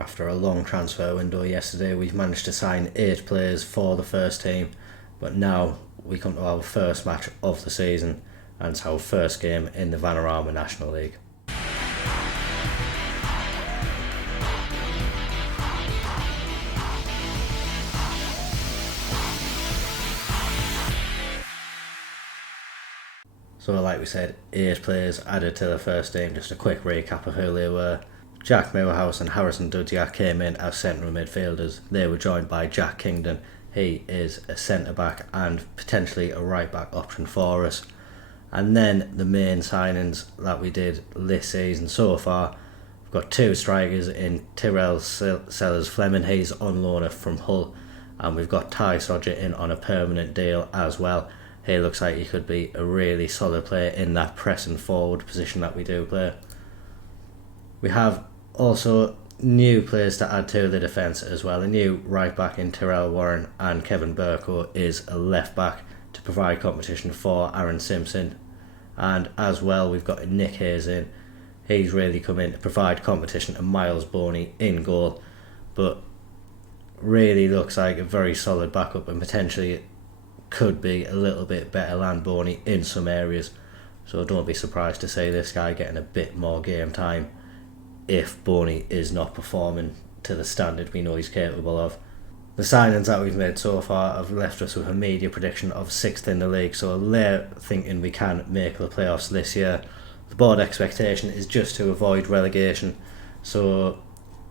After a long transfer window yesterday, we've managed to sign 8 players for the first team, but now we come to our first match of the season, and it's our first game in the Vanarama National League. So like we said, 8 players added to the first team. Just a quick recap of who they were. Jack Moorhouse and Harrison Dudyak came in as central midfielders. They were joined by Jack Kingdon. He is a centre-back and potentially a right-back option for us. And then the main signings that we did this season so far, we've got 2 strikers in Tyrell Sellers-Fleming. He's on loan from Hull. And we've got Ty Sodger in on a permanent deal as well. He looks like he could be a really solid player in that pressing forward position that we do play. We have also new players to add to the defence as well. A new right back in Tyrell Warren, and Kevin Burko is a left back to provide competition for Aaron Simpson. And as well, we've got Nick Hayes in. He's really come in to provide competition to Miles Boney in goal, but really looks like a very solid backup, and potentially could be a little bit better than Boney in some areas. So don't be surprised to see this guy getting a bit more game time if Boney is not performing to the standard we know he's capable of. The signings that we've made so far have left us with a media prediction of 6th in the league, so they're thinking we can make the playoffs this year. The board expectation is just to avoid relegation, so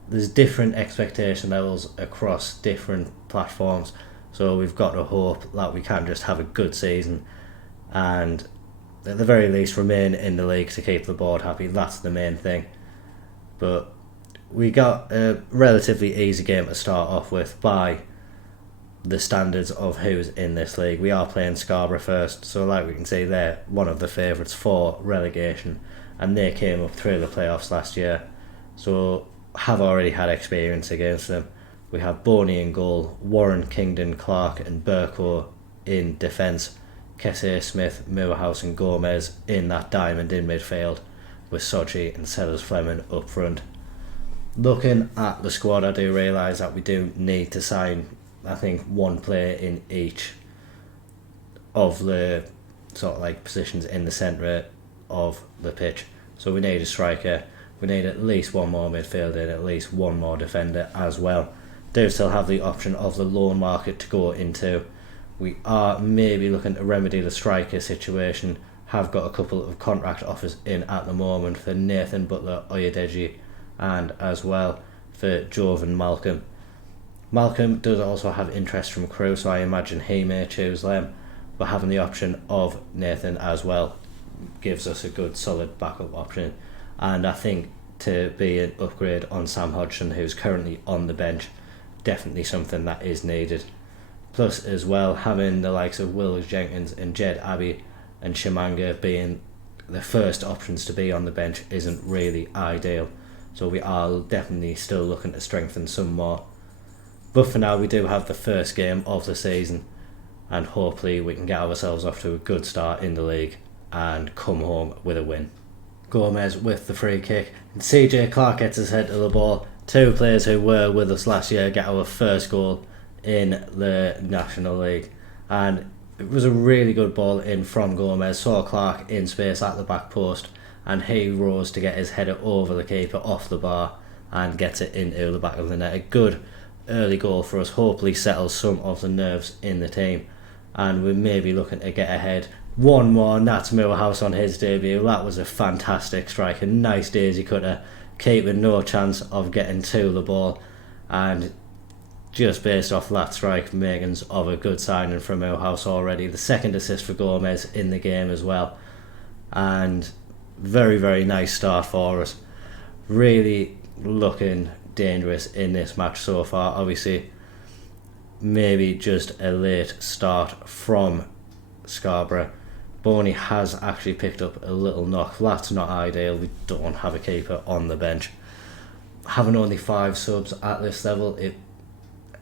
there's different expectation levels across different platforms. So we've got to hope that we can just have a good season and at the very least remain in the league to keep the board happy. That's the main thing. But we got a relatively easy game to start off with by the standards of who's in this league. We are playing Scarborough first, so like we can see, they're one of the favourites for relegation, and they came up through the playoffs last year, so have already had experience against them. We have Boney in goal, Warren, Kingdon, Clark and Burko in defence, Kessie, Smith, Moorhouse and Gomez in that diamond in midfield, with Sochi and Sellers-Fleming up front. Looking at the squad, I do realise that we do need to sign, I think, 1 player in each of the sort of like positions in the centre of the pitch. So we need a striker, we need at least 1 more midfielder and at least 1 more defender as well. Do still have the option of the loan market to go into. We are maybe looking to remedy the striker situation. Have got a couple of contract offers in at the moment for Nathan Butler Oyedeji and as well for Jovan Malcolm. Malcolm does also have interest from Crewe, so I imagine he may choose them, but having the option of Nathan as well gives us a good solid backup option, and I think to be an upgrade on Sam Hodgson, who's currently on the bench, definitely something that is needed. Plus as well, having the likes of Will Jenkins and Jed Abbey and Shimanga being the first options to be on the bench isn't really ideal, so we are definitely still looking to strengthen some more. But for now, we do have the first game of the season, and hopefully we can get ourselves off to a good start in the league and come home with a win. Gomez with the free kick, and CJ Clark gets his head to the ball. 2 players who were with us last year get our first goal in the National League, and it was a really good ball in from Gomez. Saw Clark in space at the back post, and he rose to get his header over the keeper off the bar and gets it into the back of the net. A good early goal for us, hopefully settles some of the nerves in the team, and we're maybe looking to get ahead. 1 more, and that's Moorhouse on his debut. That was a fantastic strike, a nice daisy cutter, keeping no chance of getting to the ball, and just based off that strike, makings of a good signing from Moorhouse already. The second assist for Gomez in the game as well, and very, very nice start for us. Really looking dangerous in this match so far. Obviously, maybe just a late start from Scarborough. Boney has actually picked up a little knock. That's not ideal. We don't have a keeper on the bench. Having only 5 subs at this level, it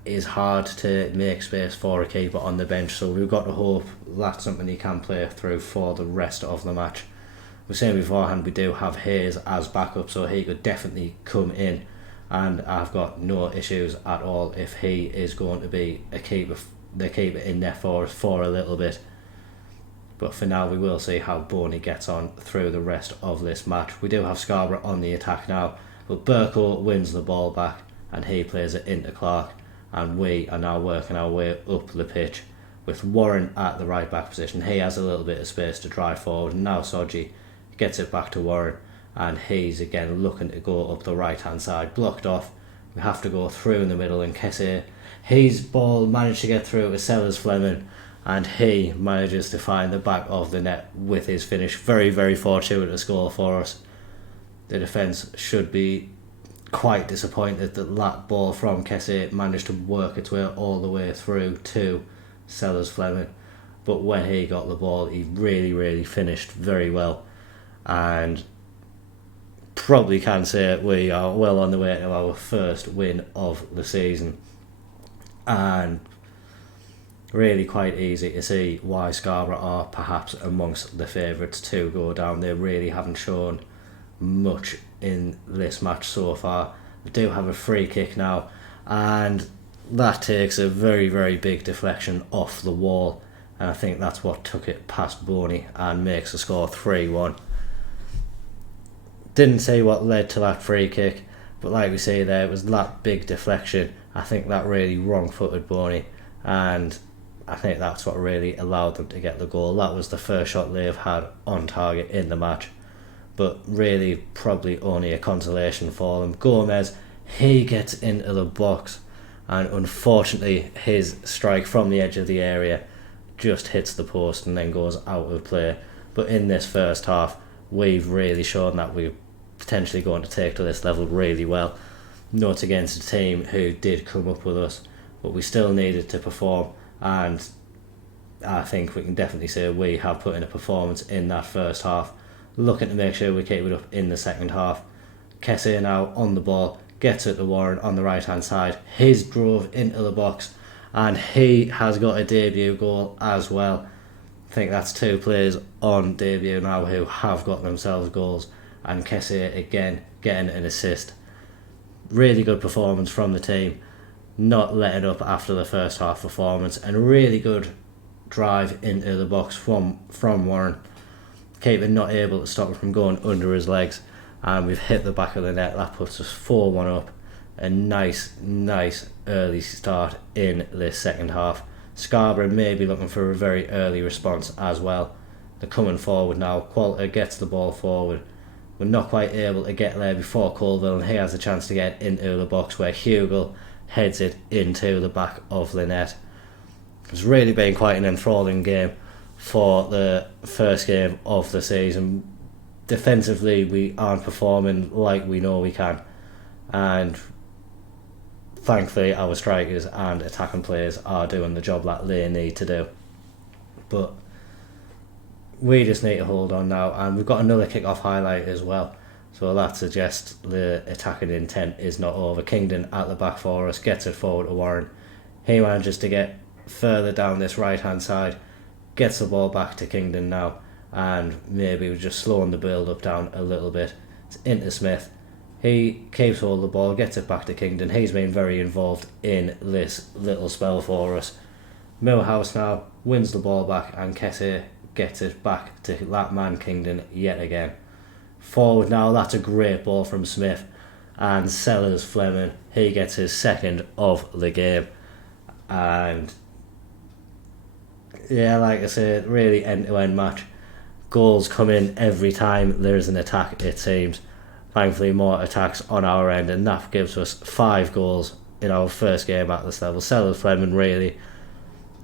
is hard to make space for a keeper on the bench, so we've got to hope that's something he can play through for the rest of the match. We were saying beforehand we do have Hayes as backup, so he could definitely come in and I've got no issues at all if he is going to be the keeper in net for us for a little bit. But for now, we will see how Boney gets on through the rest of this match. We do have Scarborough on the attack now, but Burko wins the ball back and he plays it into Clark, and we are now working our way up the pitch with Warren at the right back position. He has a little bit of space to drive forward, and now Soji gets it back to Warren, and he's again looking to go up the right hand side, blocked off. We have to go through in the middle, and Kessie, his ball managed to get through to Sellers Fleming, and he manages to find the back of the net with his finish. Very, very fortuitous goal for us. The defence should be quite disappointed that that ball from Kessie managed to work its way all the way through to Sellers Fleming, but when he got the ball, he really finished very well, and probably can say we are well on the way to our first win of the season, and really quite easy to see why Scarborough are perhaps amongst the favourites to go down. They really haven't shown much in this match so far. We do have a free kick now, and that takes a very big deflection off the wall, and I think that's what took it past Boney and makes the score 3-1. Didn't see what led to that free kick, but like we say there, it was that big deflection. I think that really wrong-footed Boney, and I think that's what really allowed them to get the goal. That was the first shot they've had on target in the match, but really probably only a consolation for them. Gomez, he gets into the box, and unfortunately his strike from the edge of the area just hits the post and then goes out of play. But in this first half, we've really shown that we're potentially going to take to this level really well. Not against a team who did come up with us, but we still needed to perform, and I think we can definitely say we have put in a performance in that first half. Looking to make sure we keep it up in the second half. Kessie now on the ball, gets it to Warren on the right hand side. His drove into the box, and he has got a debut goal as well. I think that's two players on debut now who have got themselves goals, and Kessie again getting an assist. Really good performance from the team, not letting up after the first half performance, and really good drive into the box from Warren. Keeper not able to stop it from going under his legs, and we've hit the back of the net. That puts us 4-1 up. A nice early start in this second half. Scarborough may be looking for a very early response as well. They're coming forward now. Qualter gets the ball forward. We're not quite able to get there before Colville, and he has a chance to get into the box where Hugel heads it into the back of the net. It's really been quite an enthralling game for the first game of the season. Defensively, we aren't performing like we know we can, and thankfully our strikers and attacking players are doing the job that they need to do. But we just need to hold on now, and we've got another kick-off highlight as well, so that suggests the attacking intent is not over. Kingdon at the back for us, gets it forward to Warren. He manages to get further down this right hand side, gets the ball back to Kingdon now, and maybe we're just slowing the build up down a little bit. It's into Smith. He keeps hold of the ball, gets it back to Kingdon. He's been very involved in this little spell for us. Millhouse now wins the ball back, and Kessie gets it back to that man Kingdon yet again. Forward now, that's a great ball from Smith, and Sellers Fleming, he gets his second of the game. And yeah, like I said, really end-to-end match. Goals come in every time there's an attack, it seems. Thankfully, more attacks on our end, and that gives us 5 goals in our first game at this level. Sellers Fleming really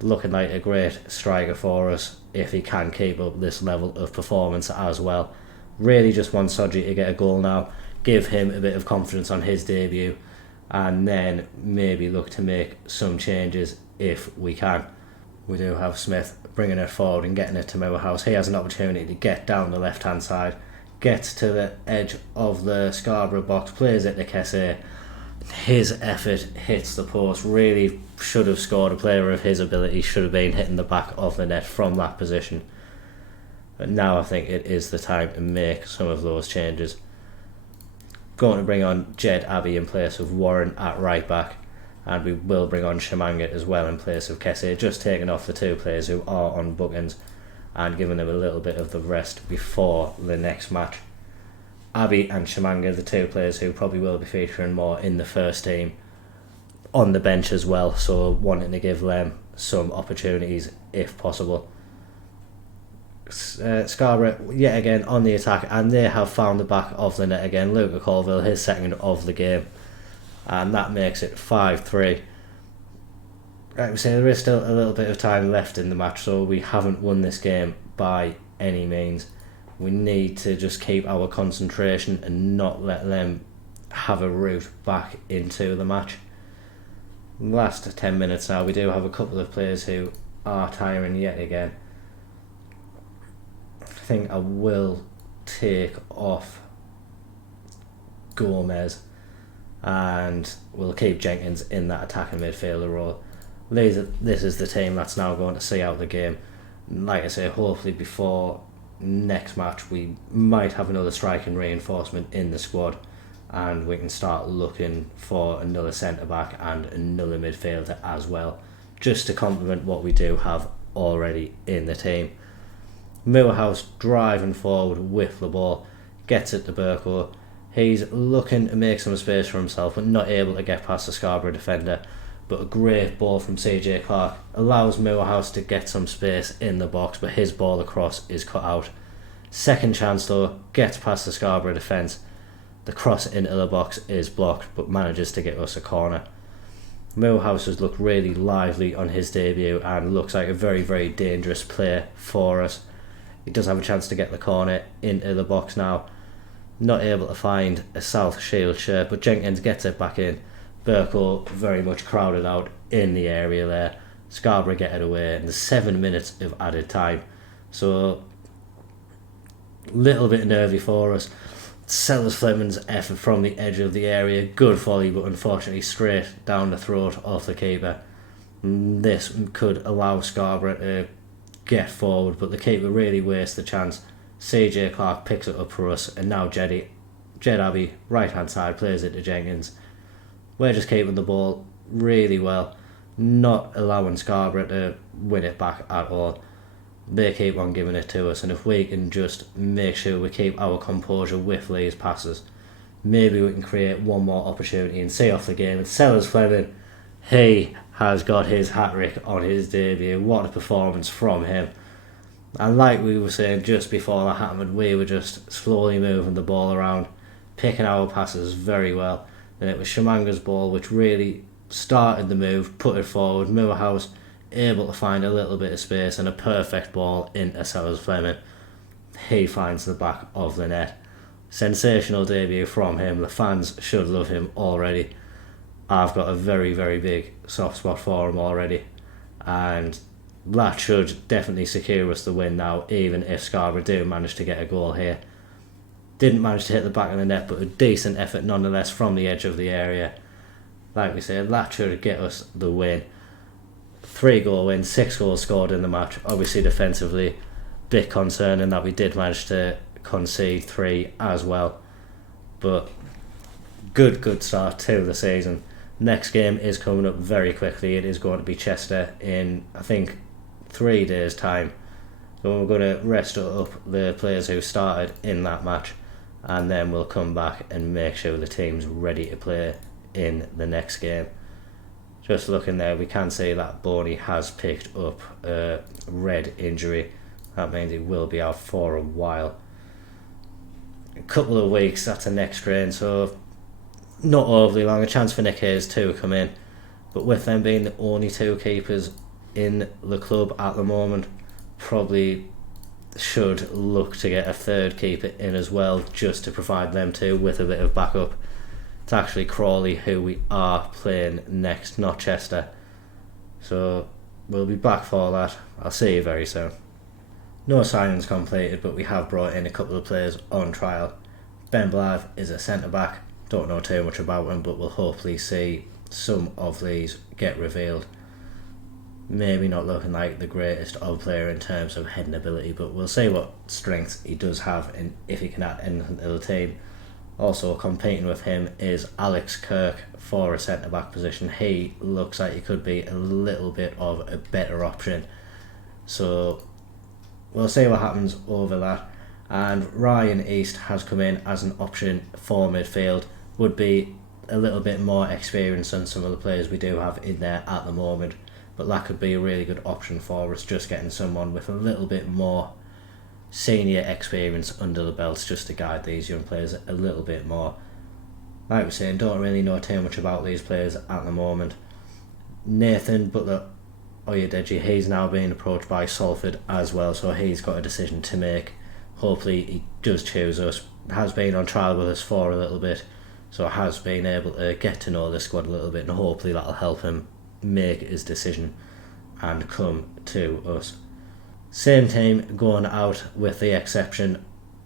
looking like a great striker for us if he can keep up this level of performance as well. Really just want Soji to get a goal now, give him a bit of confidence on his debut, and then maybe look to make some changes if we can. We do have Smith bringing it forward and getting it to Millhouse. He has an opportunity to get down the left hand side, gets to the edge of the Scarborough box, plays it to Kessie. His effort hits the post. Really should have scored. A player of his ability should have been hitting the back of the net from that position. But now I think it is the time to make some of those changes. Going to bring on Jed Abbey in place of Warren at right back, and we will bring on Shamanga as well in place of Kessie, just taking off the two players who are on bookings and giving them a little bit of the rest before the next match. Abbey and Shamanga, the two players who probably will be featuring more in the first team, on the bench as well, so wanting to give them some opportunities if possible. Scarborough yet again on the attack, and they have found the back of the net again. Luca Colville, his second of the game, and that makes it 5-3. Like we say, there is still a little bit of time left in the match, so we haven't won this game by any means. We need to just keep our concentration and not let them have a route back into the match. Last 10 minutes now, we do have a couple of players who are tiring yet again. I think I will take off Gomez and we'll keep Jenkins in that attacking midfielder role. This is the team that's now going to see out the game. Like I say, hopefully before next match we might have another striking reinforcement in the squad, and we can start looking for another centre back and another midfielder as well, just to complement what we do have already in the team. Moorhouse driving forward with the ball, gets it to Burko. He's looking to make some space for himself but not able to get past the Scarborough defender, but a great ball from CJ Clark allows Moorhouse to get some space in the box, but his ball across is cut out. Second chance though, gets past the Scarborough defence. The cross into the box is blocked, but manages to get us a corner. Moorhouse has looked really lively on his debut and looks like a very, very dangerous player for us. He does have a chance to get the corner into the box now. Not able to find a South Shield shirt, but Jenkins gets it back in. Burko very much crowded out in the area there. Scarborough get it away in the 7 minutes of added time. So, little bit nervy for us. Sellers Fleming's effort from the edge of the area, good volley, but unfortunately straight down the throat of the keeper. This could allow Scarborough to get forward, but the keeper really wastes the chance. CJ Clark picks it up for us, and now Jed Abbey, right hand side, plays it to Jenkins. We're just keeping the ball really well, not allowing Scarborough to win it back at all. They keep on giving it to us, and if we can just make sure we keep our composure with these passes, maybe we can create one more opportunity and see off the game. And Sellers Fleming, he has got his hat-trick on his debut. What a performance from him. And like we were saying just before that happened, we were just slowly moving the ball around, picking our passes very well. And it was Shamanga's ball which really started the move, put it forward. Moorhouse able to find a little bit of space and a perfect ball into Sellers Fleming. He finds the back of the net. Sensational debut from him. The fans should love him already. I've got a very, very big soft spot for him already, and that should definitely secure us the win now, even if Scarborough do manage to get a goal here. Didn't manage to hit the back of the net, but a decent effort nonetheless from the edge of the area. Like we said, that should get us the win. 3-goal win, 6 goals scored in the match. Obviously defensively, bit concerning that we did manage to concede 3 as well. But good start to the season. Next game is coming up very quickly. It is going to be Chester in, I think, 3 days' time. So we're going to rest up the players who started in that match, and then we'll come back and make sure the team's ready to play in the next game. Just looking there, we can see that Boney has picked up a red injury. That means he will be out for a while. A couple of weeks, that's a neck strain, so not overly long. A chance for Nick Hayes to come in, but with them being the only 2 keepers in the club at the moment, probably should look to get a 3rd keeper in as well, just to provide them 2 with a bit of backup. It's actually Crawley who we are playing next, not Chester. So we'll be back for that. I'll see you very soon. No signings completed, but we have brought in a couple of players on trial. Ben Blythe is a centre back. Don't know too much about him, but we'll hopefully see some of these get revealed. Maybe not looking like the greatest of player in terms of heading ability, but we'll see what strengths he does have and if he can add anything to the team. Also competing with him is Alex Kirk for a centre-back position. He looks like he could be a little bit of a better option. So we'll see what happens over that. And Ryan East has come in as an option for midfield. Would be a little bit more experienced than some of the players we do have in there at the moment. But that could be a really good option for us, just getting someone with a little bit more senior experience under the belts just to guide these young players a little bit more. Like we're saying, don't really know too much about these players at the moment. Nathan Butler Oyedeji, he's now being approached by Salford as well, so he's got a decision to make. Hopefully he does choose us. Has been on trial with us for a little bit, so has been able to get to know the squad a little bit, and hopefully that'll help him make his decision and come to us. Same team going out with the exception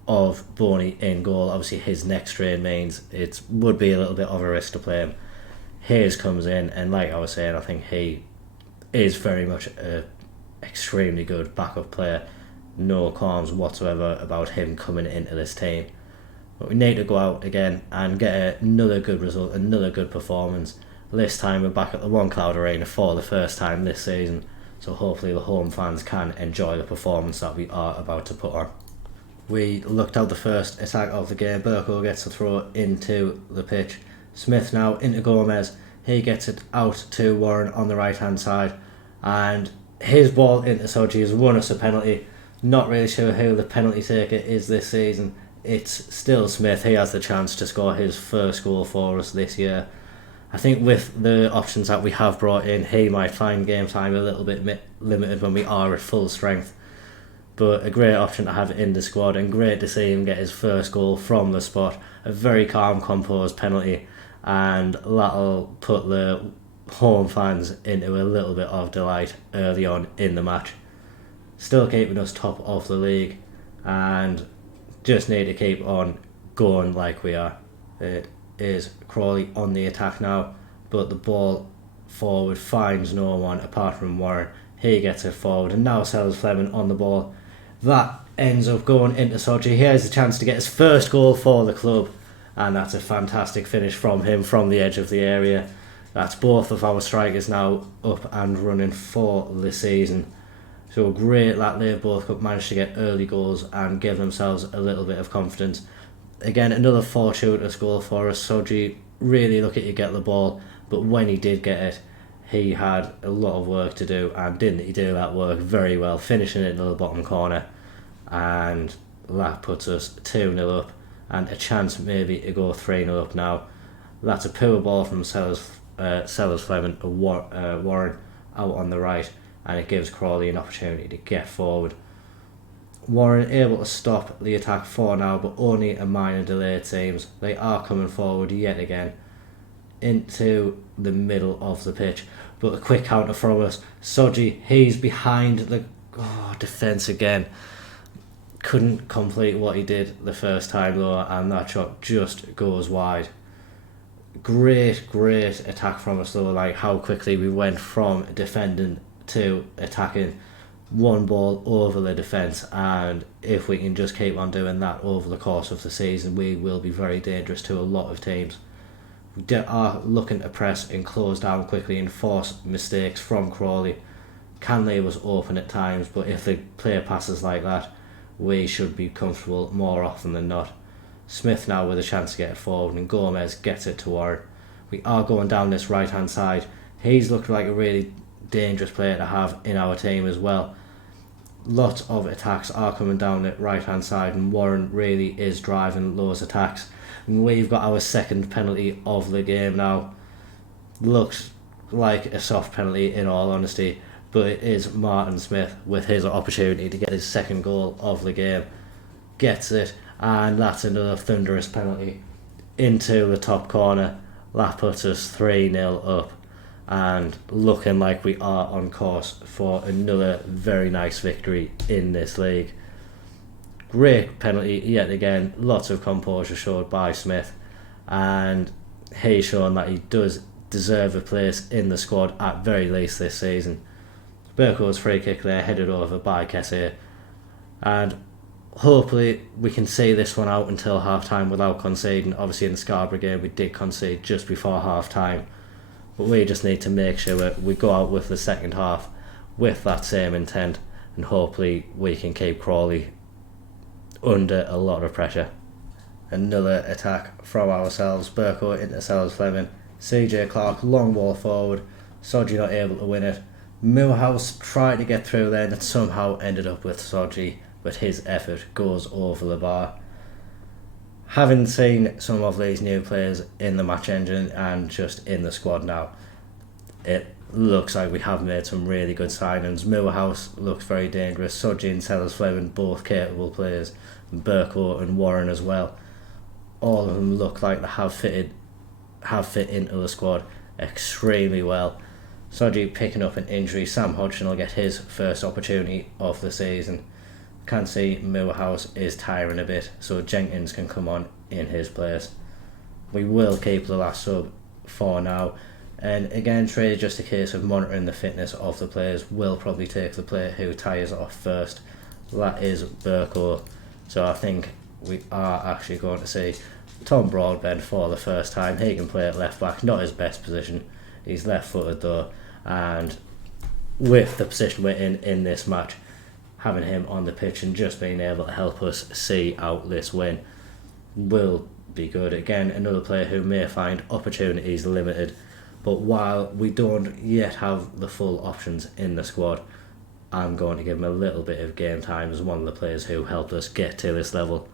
of Boney in goal. Obviously his neck strain means it would be a little bit of a risk to play him. Hayes comes in, and like I was saying, I think he is very much a extremely good backup player. No qualms whatsoever about him coming into this team. But we need to go out again and get another good result, another good performance. This time we're back at the One Cloud Arena for the first time this season, so hopefully the home fans can enjoy the performance that we are about to put on. We looked out the first attack of the game. Burko gets the throw into the pitch. Smith now into Gomez. He gets it out to Warren on the right hand side, and his ball into Soji has won us a penalty. Not really sure who the penalty taker is this season. It's still Smith. He has the chance to score his first goal for us this year. I think with the options that we have brought in, he might find game time a little bit limited when we are at full strength. But a great option to have in the squad, and great to see him get his first goal from the spot. A very calm, composed penalty, and that'll put the home fans into a little bit of delight early on in the match. Still keeping us top of the league, and just need to keep on going like we are. It is Crawley on the attack now, but the ball forward finds no one apart from Warren. He gets it forward, and now Sellers Fleming on the ball. That ends up going into Soji. He has a chance to get his first goal for the club, and that's a fantastic finish from him from the edge of the area. That's both of our strikers now up and running for the season. So great that they've both managed to get early goals and give themselves a little bit of confidence. Again, another fortuitous goal for us. Soji really lucky to get the ball, but when he did get it, he had a lot of work to do, and didn't he do that work very well, finishing it in the bottom corner, and that puts us 2-0 up and a chance maybe to go 3-0 up now. That's a poor ball from Sellers Fleming to Warren out on the right, and it gives Crawley an opportunity to get forward. Warren able to stop the attack for now, but only a minor delay it seems. They are coming forward yet again into the middle of the pitch, but a quick counter from us. Soji, he's behind the defence again. Couldn't complete what he did the first time though, and that shot just goes wide. Great attack from us though, like how quickly we went from defending to attacking. One ball over the defence, and if we can just keep on doing that over the course of the season, we will be very dangerous to a lot of teams. We are looking to press and close down quickly and force mistakes from Crawley. Can leave us open at times, but if they play passes like that, we should be comfortable more often than not. Smith now with a chance to get it forward, and Gomez gets it to Warren. We are going down this right hand side. He's looked like a really dangerous player to have in our team as well. Lots of attacks are coming down the right hand side, and Warren really is driving those attacks. And we've got our second penalty of the game now. Looks like a soft penalty in all honesty, but it is Martin Smith with his opportunity to get his second goal of the game. Gets it, and that's another thunderous penalty into the top corner. That puts us 3-0 up, and looking like we are on course for another very nice victory in this league. Great penalty yet again, lots of composure showed by Smith, and he's shown that he does deserve a place in the squad at very least this season. Burko's free kick there, headed over by Kessier, and hopefully we can see this one out until half time without conceding. Obviously in the Scarborough game we did concede just before half time, but we just need to make sure we go out with the second half with that same intent, and hopefully we can keep Crawley under a lot of pressure. Another attack from ourselves. Burko intercepts Fleming. CJ Clark long ball forward. Soji not able to win it. Millhouse tried to get through there and it somehow ended up with Soji, but his effort goes over the bar. Having seen some of these new players in the match engine and just in the squad now, it looks like we have made some really good signings. Millhouse looks very dangerous. Soji and Sellers Fleming, both capable players. And Burko and Warren as well. All of them look like they have fit into the squad extremely well. Soji picking up an injury. Sam Hodgson will get his first opportunity of the season. Can see Millhouse is tiring a bit, so Jenkins can come on in his place. We will keep the last sub for now, and again it's really just a case of monitoring the fitness of the players. We'll probably take the player who tires off first. That is Burko. So I think we are actually going to see Tom Broadbent for the first time. He can play at left back, not his best position. He's left footed though, and with the position we're in this match, having him on the pitch and just being able to help us see out this win will be good. Again, another player who may find opportunities limited, but while we don't yet have the full options in the squad, I'm going to give him a little bit of game time as one of the players who helped us get to this level.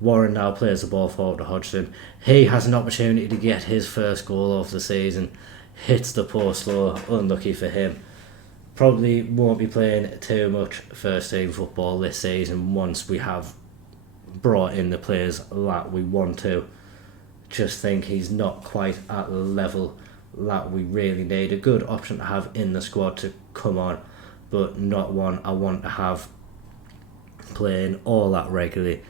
Warren now plays the ball forward to Hodgson. He has an opportunity to get his first goal of the season. Hits the post low, unlucky for him. Probably won't be playing too much first team football this season once we have brought in the players that we want to. Just think he's not quite at the level that we really need. A good option to have in the squad to come on, but not one I want to have playing all that regularly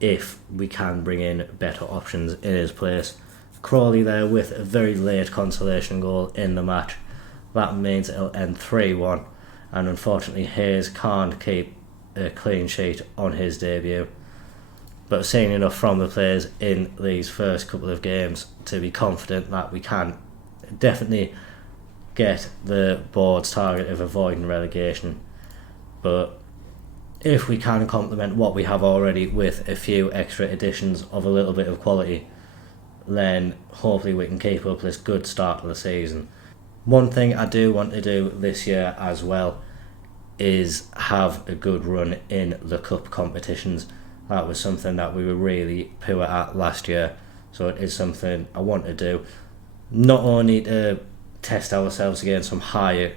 if we can bring in better options in his place. Crawley there with a very late consolation goal in the match. That means it'll end 3-1, and unfortunately Hayes can't keep a clean sheet on his debut. But seeing enough from the players in these first couple of games to be confident that we can definitely get the board's target of avoiding relegation. But if we can complement what we have already with a few extra additions of a little bit of quality, then hopefully we can keep up this good start to the season. One thing I do want to do this year as well is have a good run in the cup competitions. That was something that we were really poor at last year, so it is something I want to do. Not only to test ourselves against some higher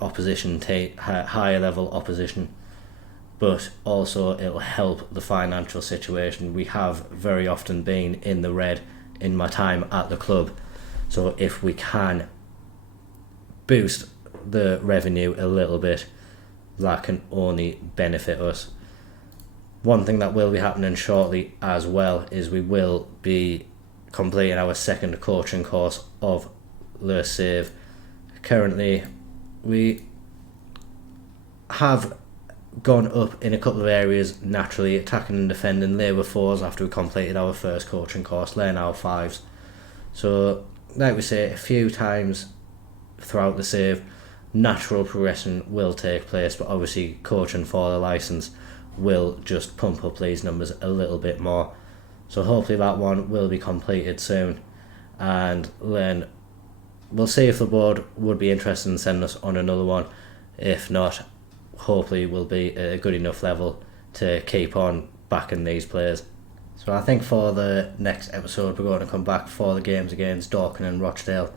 opposition, higher level opposition, but also it'll help the financial situation. We have very often been in the red in my time at the club, so if we can boost the revenue a little bit, that can only benefit us. One thing that will be happening shortly as well is we will be completing our second coaching course of Le Save. Currently we have gone up in a couple of areas naturally, attacking and defending. They were 4s after we completed our first coaching course, they're now 5s. So like we say, a few times throughout the save, natural progression will take place, but obviously coaching for the licence will just pump up these numbers a little bit more. So hopefully that one will be completed soon, and then we'll see if the board would be interested in sending us on another one. If not, hopefully we'll be at a good enough level to keep on backing these players. So I think for the next episode we're going to come back for the games against Dorking and Rochdale.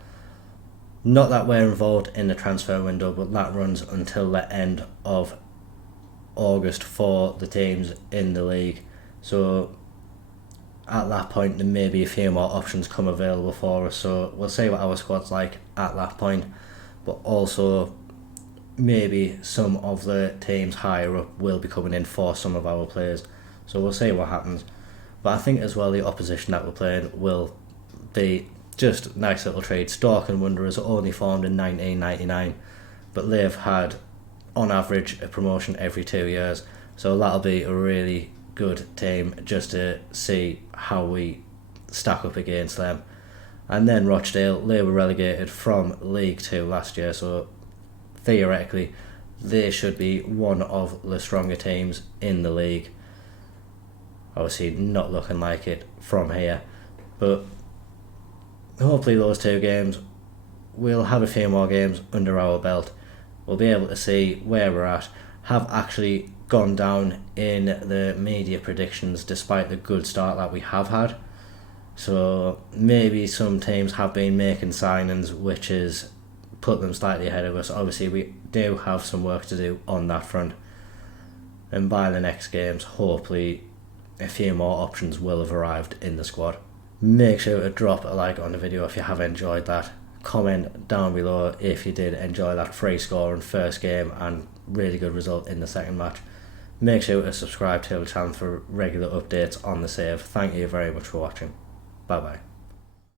Not that we're involved in the transfer window, but that runs until the end of August for the teams in the league. So at that point there may be a few more options come available for us, so we'll see what our squad's like at that point. But also maybe some of the teams higher up will be coming in for some of our players, so we'll see what happens. But I think as well the opposition that we're playing will be just nice little trades. Dorking Wanderers only formed in 1999, but they've had on average a promotion every 2 years, So that'll be a really good team just to see how we stack up against them. And then Rochdale, they were relegated from League 2 last year, so theoretically they should be one of the stronger teams in the league. Obviously not looking like it from here, but hopefully those 2 games, we'll have a few more games under our belt. We'll be able to see where we're at, have actually gone down in the media predictions despite the good start that we have had. So maybe some teams have been making signings which has put them slightly ahead of us. Obviously we do have some work to do on that front, and by the next games hopefully a few more options will have arrived in the squad. Make sure to drop a like on the video if you have enjoyed that. Comment down below if you did enjoy that free score in first game and really good result in the second match. Make sure to subscribe to the channel for regular updates on the save. Thank you very much for watching. Bye bye.